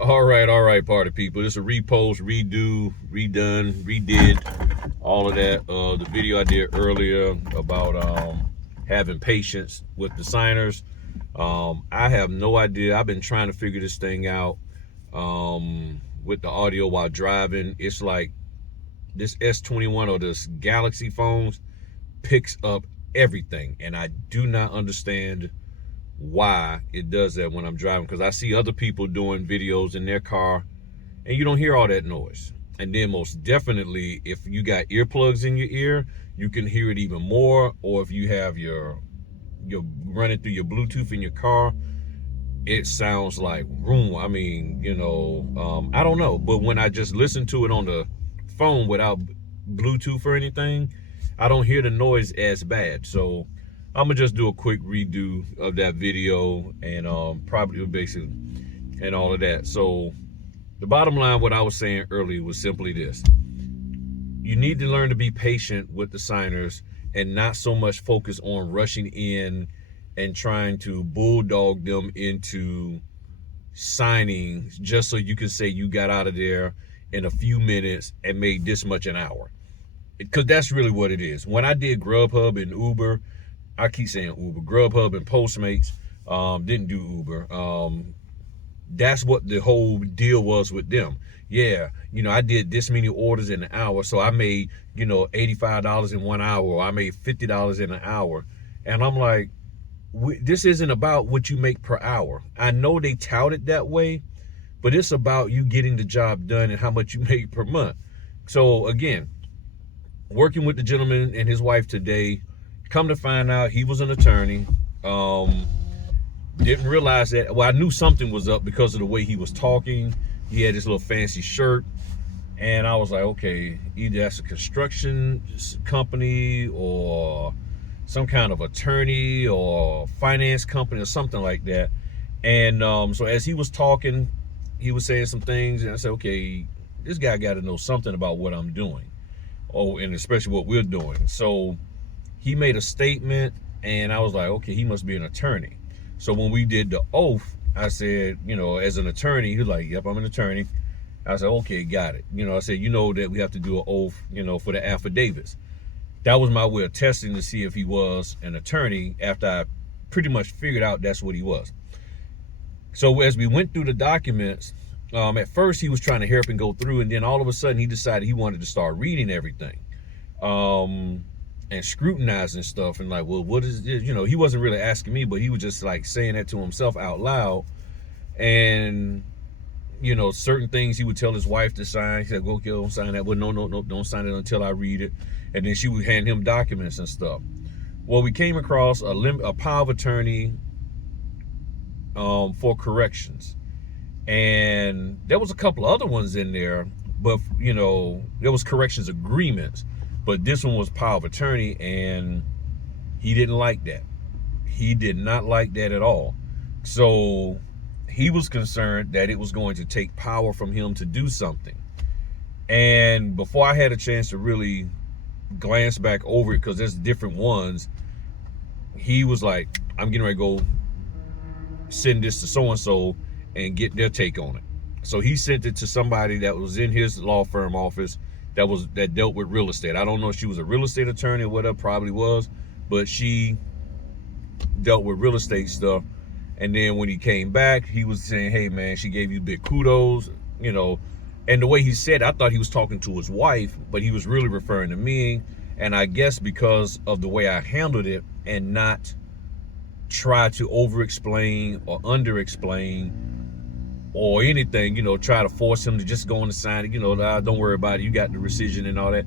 All right, party people. This is a repost, redo, redone, redid, all of that. The video I did earlier about having patience with the signers. I have no idea. I've been trying to figure this thing out with the audio while driving. It's like this S21 or this Galaxy phones picks up everything, and I do not understand why it does that when I'm driving, because I see other people doing videos in their car and you don't hear all that noise. And then most definitely, if you got earplugs in your ear, you can hear it even more. Or if you have your running through your Bluetooth in your car, it sounds like room. I mean, I don't know, but when I just listen to it on the phone without Bluetooth or anything, I don't hear the noise as bad. So I'm gonna just do a quick redo of that video and probably basically and all of that. So the bottom line, what I was saying earlier was simply this: you need to learn to be patient with the signers and not so much focus on rushing in and trying to bulldog them into signing just so you can say you got out of there in a few minutes and made this much an hour. Because that's really what it is. When I did Grubhub and Uber, I keep saying Uber, Grubhub and Postmates, didn't do Uber. That's what the whole deal was with them. Yeah, I did this many orders in an hour, so I made, $85 in 1 hour, or I made $50 in an hour. And I'm like, this isn't about what you make per hour. I know they tout it that way, but it's about you getting the job done and how much you make per month. So again, working with the gentleman and his wife today, come to find out he was an attorney. Didn't realize that. Well, I knew something was up because of the way he was talking. He had this little fancy shirt, and I was like, okay, either that's a construction company or some kind of attorney or finance company or something like that. And so as he was talking, he was saying some things, and I said, okay, this guy got to know something about what I'm doing. Oh, and especially what we're doing. So he made a statement, and I was like, okay, he must be an attorney. So when we did the oath, I said, as an attorney, he was like, yep, I'm an attorney. I said, okay, got it. I said, that we have to do an oath, for the affidavits. That was my way of testing to see if he was an attorney after I pretty much figured out that's what he was. So as we went through the documents, at first he was trying to hurry up and go through, and then all of a sudden he decided he wanted to start reading everything. And scrutinizing stuff, and like, well, what is this? He wasn't really asking me, but he was just like saying that to himself out loud. And certain things he would tell his wife to sign. He said, go, don't sign that. Well, no, don't sign it until I read it. And then she would hand him documents and stuff. Well, we came across a power of attorney for corrections, and there was a couple other ones in there, but there was corrections agreements. But this one was power of attorney, and he didn't like that. He did not like that at all. So he was concerned that it was going to take power from him to do something. And before I had a chance to really glance back over it, because there's different ones, he was like, I'm getting ready to go send this to so-and-so and get their take on it. So he sent it to somebody that was in his law firm office that dealt with real estate. I don't know if she was a real estate attorney or whatever, probably was, but she dealt with real estate stuff. And then when he came back, he was saying, hey man, she gave you big kudos, and the way he said, I thought he was talking to his wife, but he was really referring to me. And I guess because of the way I handled it and not try to over explain or under explain or anything, try to force him to just go on the sign it, don't worry about it, you got the rescission and all that.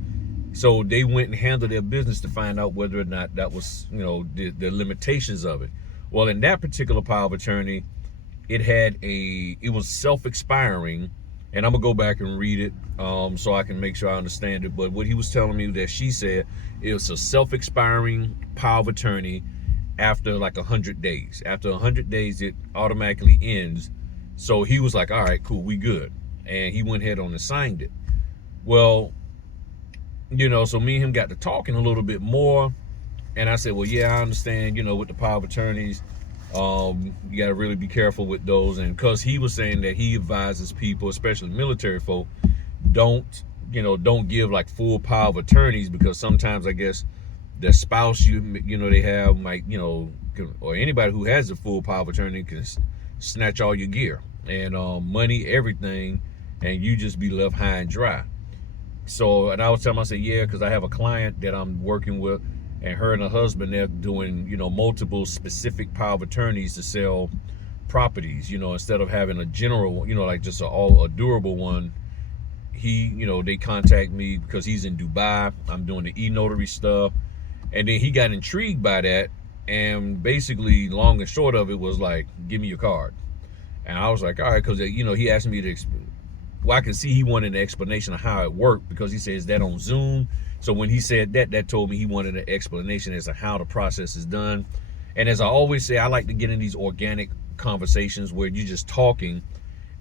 So they went and handled their business to find out whether or not that was, the limitations of it. Well, in that particular power of attorney, it was self-expiring, and I'm gonna go back and read it so I can make sure I understand it. But what he was telling me that she said, it was a self-expiring power of attorney after like 100 days. After 100 days, it automatically ends. So he was like, all right, cool, we good. And he went ahead on and signed it. Well, so me and him got to talking a little bit more. And I said, well, yeah, I understand, with the power of attorneys, You got to really be careful with those. And because he was saying that he advises people, especially military folk, don't give like full power of attorneys, because sometimes I guess the spouse they have might, or anybody who has the full power of attorney can snatch all your gear and money, everything, and you just be left high and dry. So, and I was telling him, I said, yeah, because I have a client that I'm working with, and her and her husband, they're doing, multiple specific power of attorneys to sell properties, instead of having a general, like just a durable one. They contact me because he's in Dubai. I'm doing the e-notary stuff. And then he got intrigued by that. And basically, long and short of it was like, give me your card. And I was like, all right, because, he asked me to, I can see he wanted an explanation of how it worked, because he says that on Zoom. So when he said that told me he wanted an explanation as to how the process is done. And as I always say, I like to get in these organic conversations where you're just talking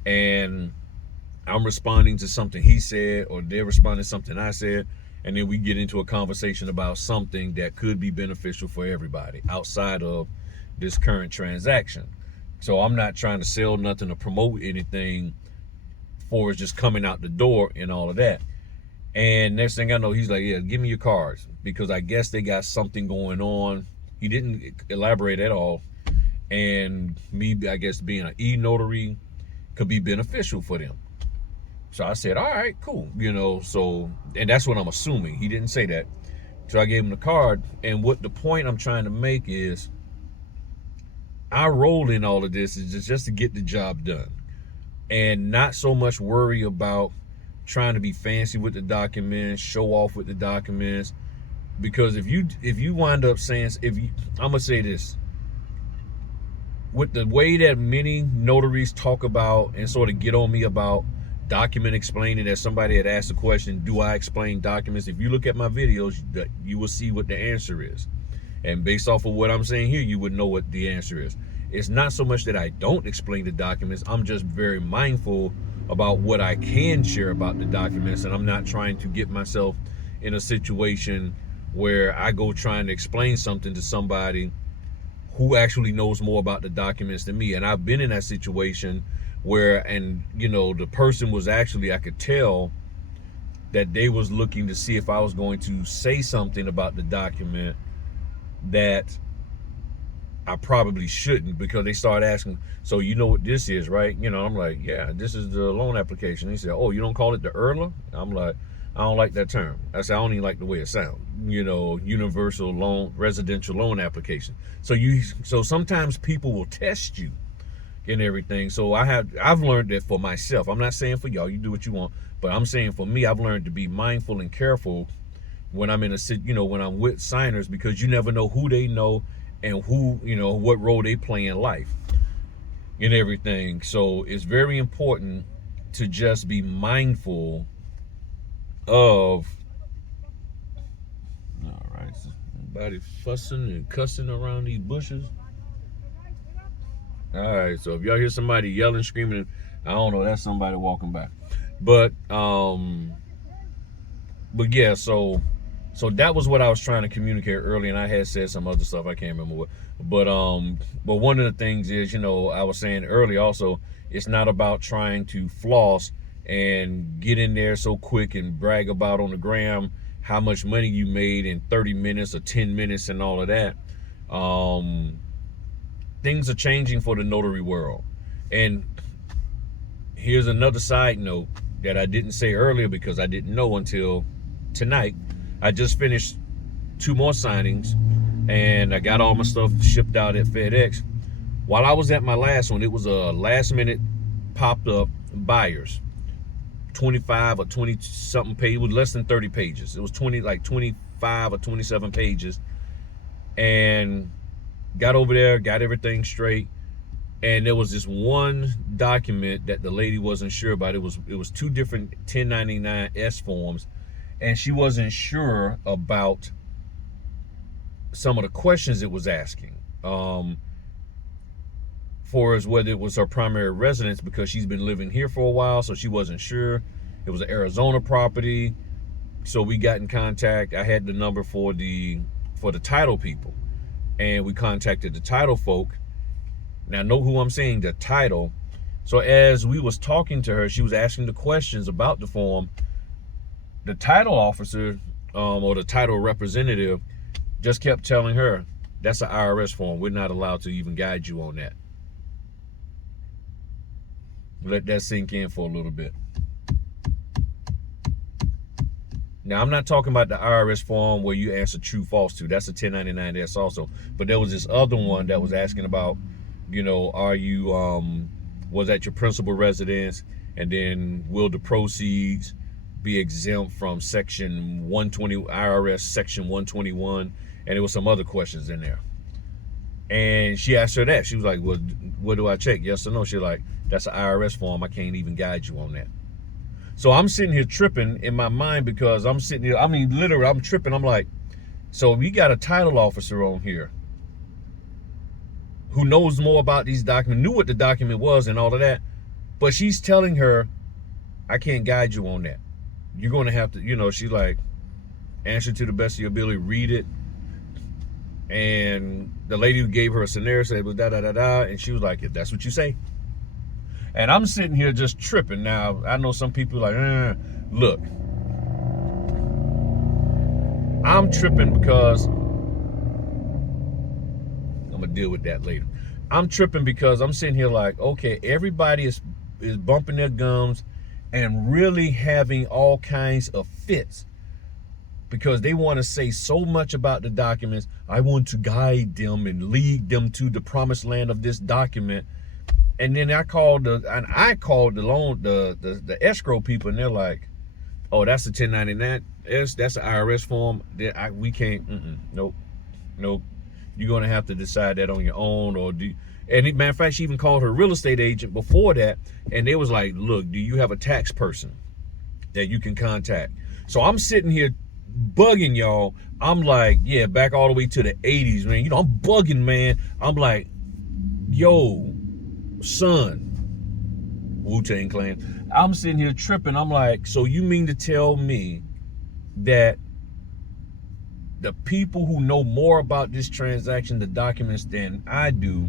and I'm responding to something he said, or they're responding to something I said, and then we get into a conversation about something that could be beneficial for everybody outside of this current transaction. So I'm not trying to sell nothing or promote anything for it's just coming out the door and all of that. And next thing I know, he's like, yeah, give me your cards, because I guess they got something going on. He didn't elaborate at all. And me, I guess, being an e-notary could be beneficial for them. So I said, all right, cool. So, and that's what I'm assuming. He didn't say that. So I gave him the card. And what the point I'm trying to make is, our role in all of this is just to get the job done, and not so much worry about trying to be fancy with the documents, show off with the documents. Because if you wind up saying, I'm gonna say this, with the way that many notaries talk about and sort of get on me about document explaining, as somebody had asked the question, do I explain documents? If you look at my videos, you will see what the answer is. And based off of what I'm saying here, you would know what the answer is. It's not so much that I don't explain the documents. I'm just very mindful about what I can share about the documents. And I'm not trying to get myself in a situation where I go trying to explain something to somebody who actually knows more about the documents than me. And I've been in that situation where, the person was actually, I could tell that they was looking to see if I was going to say something about the document that I probably shouldn't, because they started asking, so you know what this is, right? I'm like, yeah, this is the loan application. He said, oh, you don't call it the IRLA? I'm like, I don't like that term. I said, I don't even like the way it sounds. Universal loan, residential loan application. So sometimes people will test you and everything. So I've learned that for myself. I'm not saying for y'all, you do what you want, but I'm saying for me, I've learned to be mindful and careful when I'm when I'm with signers, because you never know who they know and who, what role they play in life and everything. So it's very important to just be mindful of, all right, somebody fussing and cussing around these bushes. All right, so if y'all hear somebody yelling, screaming, I don't know, that's somebody walking by. But yeah, so that was what I was trying to communicate earlier, and I had said some other stuff, I can't remember what. But one of the things is, I was saying earlier also, it's not about trying to floss and get in there so quick and brag about on the gram how much money you made in 30 minutes or 10 minutes and all of that. Things are changing for the notary world. And here's another side note that I didn't say earlier because I didn't know until tonight. I just finished 2 more signings and I got all my stuff shipped out at FedEx. While I was at my last one, it was a last minute popped up buyers. 25 or 20 something pages, it was less than 30 pages. It was 25 or 27 pages. And got over there, got everything straight. And there was this one document that the lady wasn't sure about. It was 2 different 1099-S forms. And she wasn't sure about some of the questions it was asking. For as whether it was her primary residence, because she's been living here for a while, so she wasn't sure. It was an Arizona property. So we got in contact. I had the number for the title people. And we contacted the title folk. Now, know who I'm saying, the title. So as we was talking to her, she was asking the questions about the form. The title officer or the title representative just kept telling her, that's an IRS form. We're not allowed to even guide you on that. Let that sink in for a little bit. Now, I'm not talking about the IRS form where you answer true, false to. That's a 1099-S also. But there was this other one that was asking about, you know, are you, was at your principal residence? And then will the proceeds be exempt from section 120, IRS section 121? And there was some other questions in there. And she asked her that. She was like, well, what do I check? Yes or no? She's like, that's an IRS form. I can't even guide you on that. So I'm sitting here tripping in my mind because I'm sitting here, I mean, literally, I'm tripping. I'm like, so we got a title officer on here who knows more about these documents, knew what the document was and all of that, but she's telling her, I can't guide you on that. You're going to have to, you know, she's like, answer to the best of your ability, read it. And the lady who gave her a scenario said, well, da-da-da-da, and she was like, if that's what you say. And I'm sitting here just tripping. Now, I know some people are like, look, I'm tripping because, I'm going to deal with that later. I'm tripping because I'm sitting here like, okay, everybody is bumping their gums and really having all kinds of fits because they want to say so much about the documents. I want to guide them and lead them to the promised land of this document. And then I called the escrow people, and they're like, "Oh, that's a 1099-S. That's an IRS form. We can't. Nope. You're gonna have to decide that on your own, or do." And matter of fact, she even called her real estate agent before that, and they was like, "Look, do you have a tax person that you can contact?" So I'm sitting here bugging y'all. I'm like, yeah, back all the way to the 80s, man. You know, I'm bugging, man. I'm like, yo. Son, Wu-Tang Clan. I'm sitting here tripping. I'm like, so you mean to tell me that the people who know more about this transaction, the documents, than I do,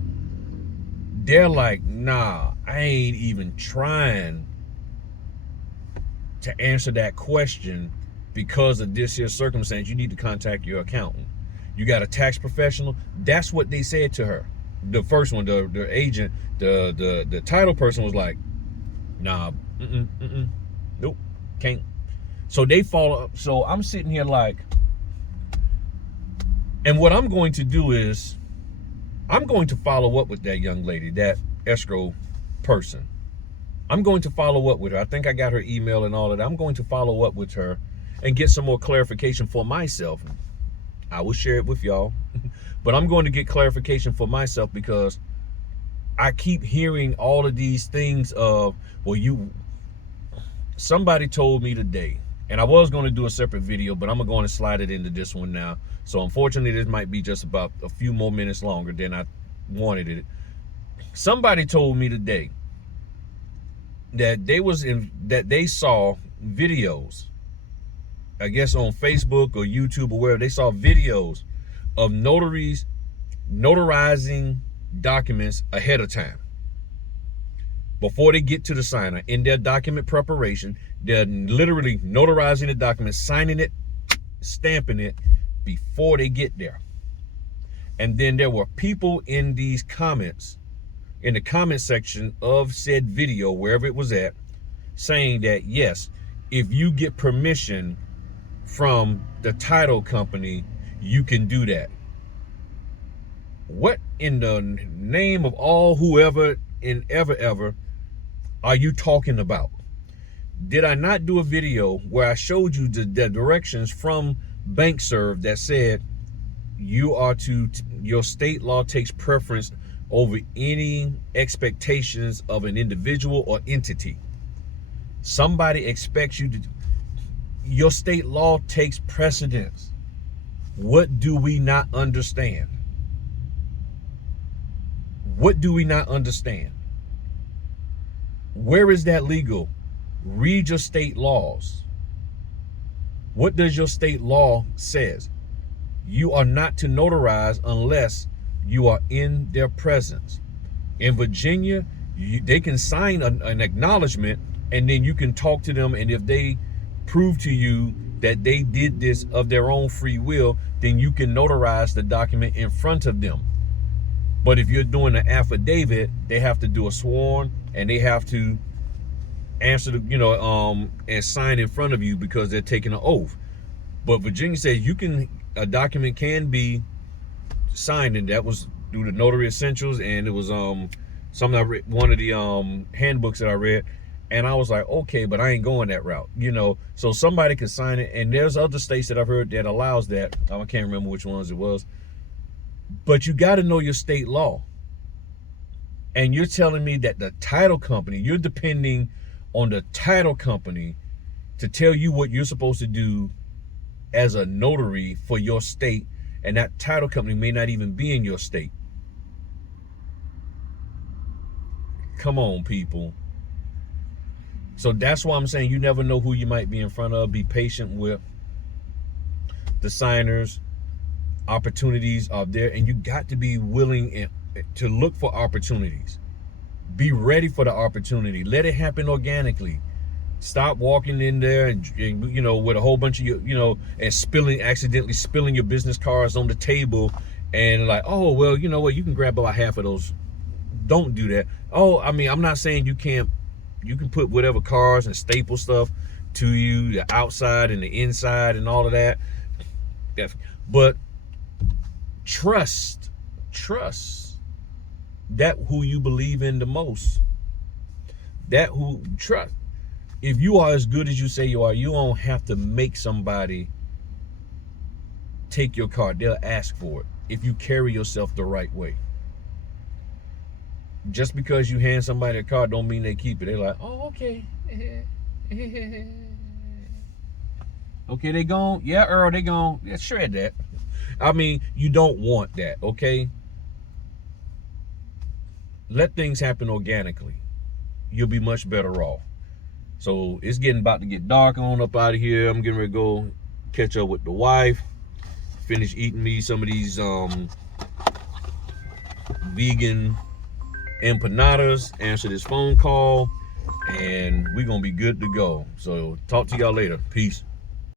they're like, nah, I ain't even trying to answer that question because of this here circumstance. You need to contact your accountant. You got a tax professional? That's what they said to her. The first one, the agent, the title person was like, nah, nope, can't. So they follow. So I'm sitting here like, and what I'm going to do is, I'm going to follow up with that young lady, that escrow person. I'm going to follow up with her. I think I got her email and all of that. I'm going to follow up with her and get some more clarification for myself. I will share it with y'all. But I'm going to get clarification for myself because I keep hearing all of these things of, well, somebody told me today, and I was going to do a separate video, but I'm going to slide it into this one now. So unfortunately, this might be just about a few more minutes longer than I wanted it. Somebody told me today that they saw videos, I guess on Facebook or YouTube or wherever, they saw videos of notaries notarizing documents ahead of time. Before they get to the signer, in their document preparation, they're literally notarizing the document, signing it, stamping it before they get there. And then there were people in these comments, in the comment section of said video, wherever it was at, saying that yes, if you get permission from the title company, you can do that. What in the name of all whoever and ever are you talking about? Did I not do a video where I showed you the directions from BankServe that said your state law takes preference over any expectations of an individual or entity? Somebody expects you to, your state law takes precedence. What do we not understand? What do we not understand? Where is that legal? Read your state laws. What does your state law says? You are not to notarize unless you are in their presence. In Virginia, they can sign an acknowledgement, and then you can talk to them, and if they prove to you that they did this of their own free will, then you can notarize the document in front of them. But if you're doing an affidavit, they have to do a sworn, and they have to answer the, and sign in front of you because they're taking an oath. But Virginia says a document can be signed, and that was through the Notary Essentials, and it was something I read, one of the handbooks that I read, and I was like, okay, but I ain't going that route, so somebody could sign it. And there's other states that I've heard that allows that. I can't remember which ones it was, but you got to know your state law. And you're telling me that the title company, you're depending on the title company to tell you what you're supposed to do as a notary for your state, and that title company may not even be in your state. Come on, people. So that's why I'm saying you never know who you might be in front of. Be patient with the signers. Opportunities are there, and you got to be willing to look for opportunities. Be ready for the opportunity. Let it happen organically. Stop walking in there and with a whole bunch of and accidentally spilling your business cards on the table, and like, oh well, you know what, you can grab about half of those. Don't do that. Oh, I mean, I'm not saying you can put whatever cards and staple stuff to you, the outside and the inside and all of that. But trust that who you believe in the most. Trust. If you are as good as you say you are, you don't have to make somebody take your card. They'll ask for it if you carry yourself the right way. Just because you hand somebody a card don't mean they keep it. They're like, oh, okay. Okay, they gone? Yeah, Earl, they gone. Yeah, shred that. I mean, you don't want that, okay? Let things happen organically. You'll be much better off. So it's about to get dark on up out of here. I'm getting ready to go catch up with the wife. Finish eating me some of these vegan empanadas, answer this phone call, and we're gonna be good to go. So talk to y'all later. Peace.